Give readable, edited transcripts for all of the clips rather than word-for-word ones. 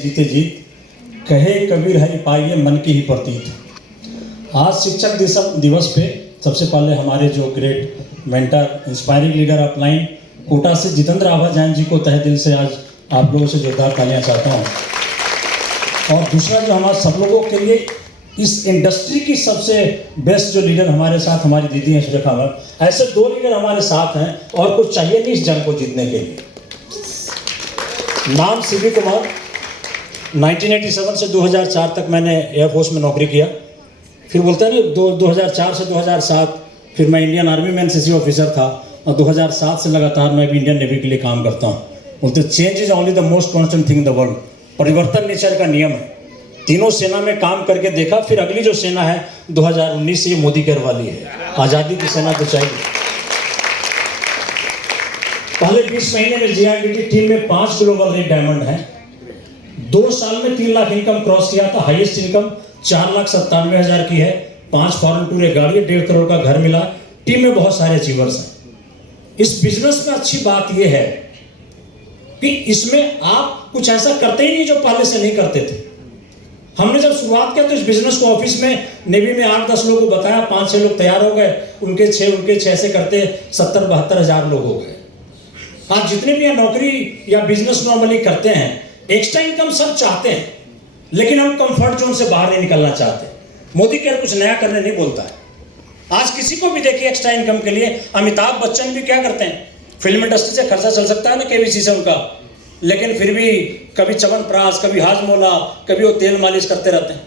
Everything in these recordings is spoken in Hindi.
जीते जीत, कहे कबीर हरि पाइए मन की ही प्रतीत। आज शिक्षक दिवस पे सबसे पहले हमारे जो great mentor, inspiring leader of line Kota से जितेंद्र आभा जैन जी को तहे दिल से आज आप लोगों से जोरदार तालियां चाहता हूँ। और दूसरा जो हमारे सब लोगों के लिए इस इंडस्ट्री की सबसे बेस्ट जो लीडर हमारे साथ हमारी दीदी हैं सुरेखा मैम, ऐसे 2 लीडर हमारे साथ हैं और कुछ चाहिए नहीं इस जंग को जीतने के लिए। नाम सीबी कुमार, 1987 से 2004 तक मैंने एयरफोर्स में नौकरी किया। फिर बोलते हैं ना 2004 से 2007 फिर मैं इंडियन आर्मी में एनसीसी ऑफिसर था और 2007 से लगातार मैं भी इंडियन नेवी के लिए काम करता हूँ। बोलते change is only the most constant thing in the world. परिवर्तन नेचर का नियम है। तीनों सेना में काम करके देखा, फिर अगली जो सेना है 2019 से ये मोदी केयर वाली है। आज़ादी की सेना तो चाहिए। पहले 20 महीने में जीआरडीटी टीम में 5 ग्लोबल रेड डायमंड हैं। 2 साल में 3 लाख इनकम क्रॉस किया था। हाईएस्ट इनकम 4,97,000 की है। 5 फॉरेन टूर, एक गाड़ी, 1.5 करोड़ का घर मिला। टीम में बहुत सारे अचीवर्स हैं। इस बिजनेस में अच्छी बात यह है कि इसमें आप कुछ ऐसा करते ही नहीं जो पहले से नहीं करते थे। हमने जब शुरुआत किया तो इस बिजनेस को ऑफिस में नेवी में 8-10 लोगों को बताया, 5-6 लोग तैयार हो गए। उनके 6 से करते 70-72 हज़ार लोग हो गए। आज जितने भी नौकरी या बिजनेस नॉर्मली करते हैं, एक्स्ट्रा इनकम सब चाहते हैं, लेकिन हम कंफर्ट जोन से बाहर नहीं निकलना चाहते। मोदी केयर कुछ नया करने नहीं बोलता है। आज किसी को भी देखिए एक्स्ट्रा इनकम के लिए, अमिताभ बच्चन भी क्या करते हैं, फिल्म इंडस्ट्री से खर्चा चल सकता है ना केबीसी से उनका, लेकिन फिर भी कभी च्यवनप्राश, कभी हाजमोला, कभी वो तेल मालिश करते रहते हैं,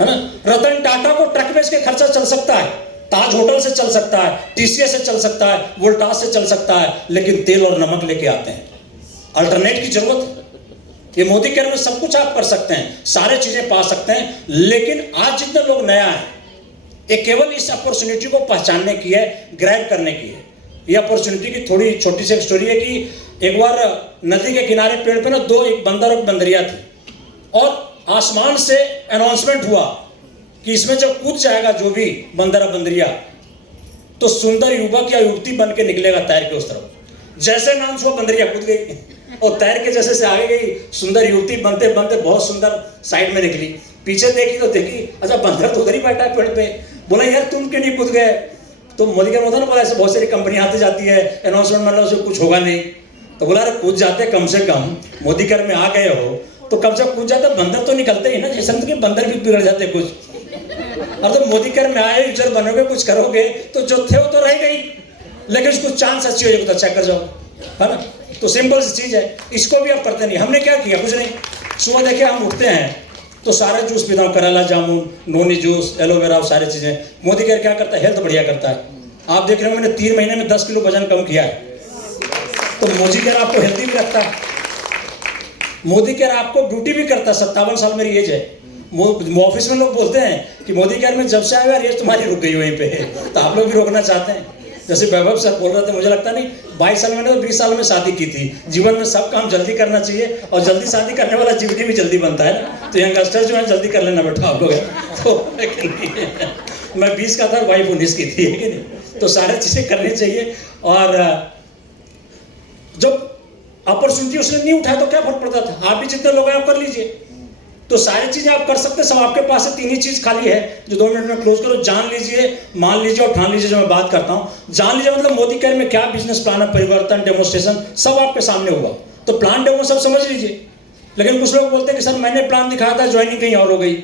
है ना। रतन टाटा को ट्रक बेच के खर्चा चल सकता है, ताज होटल से चल सकता है, टीसीएस से चल सकता है, वोल्टास से चल सकता है, लेकिन तेल और नमक लेके आते हैं। अल्टरनेट की जरूरत है। ये मोदी केयर में सब कुछ आप कर सकते हैं, सारे चीजें पा सकते हैं, लेकिन आज जितने लोग नया है, ये केवल इस अपॉर्चुनिटी को पहचानने की है, ग्रैब करने की है। ये अपॉर्चुनिटी की थोड़ी छोटी सी स्टोरी है कि एक बार नदी के किनारे पेड़ पे ना एक बंदर और बंदरिया थी, और आसमान से अनाउंसमेंट हुआ कि इसमें जब कूद जाएगा जो भी बंदर और बंदरिया, तो सुंदर युवक या युवती बन के निकलेगा तैर के उस तरफ। जैसे अनाउंस हुआ बंदरिया कूद गई और तैर के जैसे से आगे गई, सुंदर युवती बनते बनते बहुत सुंदर साइड में निकली। पीछे देखी तो देखी, अच्छा बंदर तो उधर ही बैठा है पेड़ पे। बोला यार तुम क्यों नहीं कूद गए? तो मोदी केयर होता ना, बोला ऐसे बहुत सारी कंपनियां आती जाती है, अनाउंसमेंट मतलब उसमें कुछ होगा नहीं। तो बोला अरे कूद जाते कम से कम, मोदी केयर में आ गए हो तो कम से कम कूद जाते, बंदर तो निकलते ही ना, जैसे कि बंदर भी बिगड़ जाते कुछ। और तो मोदी केयर में आए, यूजर बनोगे, कुछ करोगे तो जो थे वो तो रह गई, लेकिन उसको चांस अच्छी हो जाएगी तो अच्छा कर जाओ, है ना। तो सिंपल सी चीज है, इसको भी आप करते नहीं। हमने क्या किया, कुछ नहीं। सुबह देखिए हम उठते हैं तो सारे जूस पीता हूँ, करेला जामुन, नोनी जूस, एलोवेरा, सारी चीजें। मोदी केयर क्या करता है, हेल्थ बढ़िया करता है। आप देख रहे हो मैंने 3 महीने में 10 किलो वजन कम किया है। तो मोदी केयर आपको हेल्दी भी रखता है, मोदी केयर आपको ब्यूटी भी करता है। 57 साल मेरी एज है। ऑफिस में लोग बोलते हैं कि मोदी केयर में जब से आए यार एज तुम्हारी रुक गई वहीं पे, तो आप लोग भी रोकना चाहते हैं। जैसे वैभव सर बोल रहे थे, मुझे लगता नहीं 22 साल मैंने तो 20 साल में शादी की थी। जीवन में सब काम जल्दी करना चाहिए, और जल्दी शादी करने वाला जीवनी भी जल्दी बनता है ना। तो यंगस्टर जो है जल्दी कर लेना बेटा आप लोग। तो मैं 20 का था, वाइफ 19 की थी, है कि नहीं। तो सारी चीजें करनी चाहिए। और जब अपॉर्चुनिटी उसने नहीं उठाया तो क्या फर्क पड़ता था। आप भी जितने लोग हैं आप कर लीजिए, तो सारी चीजें आप कर सकते हैं। सब आपके पास है। 3 ही चीज खाली है जो 2 मिनट में क्लोज करो। जान लीजिए, मान लीजिए और ठान लीजिए। जो मैं बात करता हूं, जान लीजिए मतलब मोदी केयर में क्या बिजनेस प्लान है, परिवर्तन, डेमोस्ट्रेशन सब आपके सामने हुआ, तो प्लान डेमो सब समझ लीजिए। लेकिन कुछ लोग बोलते हैं कि सर मैंने प्लान दिखाया था, ज्वाइनिंग कहीं और हो गई।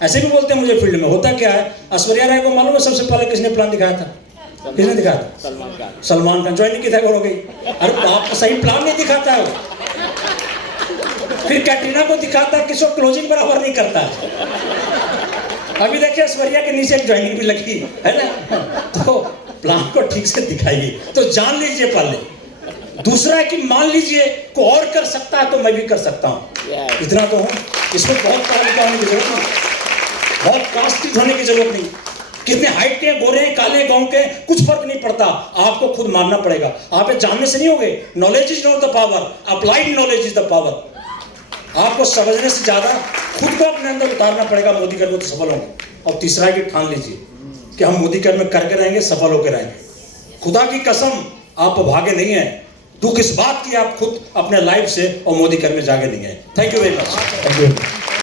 ऐसे भी बोलते हैं मुझे फील्ड में। होता क्या है, ऐश्वर्या राय को मालूम है सबसे पहले किसने प्लान दिखाया था? किसने दिखाया था? सलमान खान। ज्वाइनिंग किधर हो गई? अरे आप सही प्लान नहीं दिखाता है। फिर कैटरीना को दिखाता है, किसी को क्लोजिंग बराबर नहीं करता। अभी देखिए ऐश्वर्या के नीचे ज्वाइनिंग भी लगी है ना। तो प्लान को ठीक से दिखाइए। तो जान लीजिए पहले। दूसरा है कि मान लीजिए कोई और कर सकता है तो मैं भी कर सकता हूं। इतना तो हूं, इसमें बहुत पढ़ा होने की जरूरत नहीं, बहुत कास्ट होने की जरूरत नहीं। कितने हाइट के, गोरे हैं, काले, गांव के, कुछ फर्क नहीं पड़ता। आपको खुद मानना पड़ेगा। आप जानने से नहीं होगे। Knowledge is not the power, applied knowledge is the power. आपको समझने से ज्यादा खुद को अपने अंदर उतारना पड़ेगा। मोदी केयर में तो सफल होंगे। और तीसरा है कि ठान लीजिए कि हम मोदी केयर में करके रहेंगे, सफल होकर रहेंगे। खुदा की कसम, आप भागे नहीं है। दुख इस बात की आप खुद अपने लाइफ से और मोदी कर में जागे नहीं गए। Thank you very much.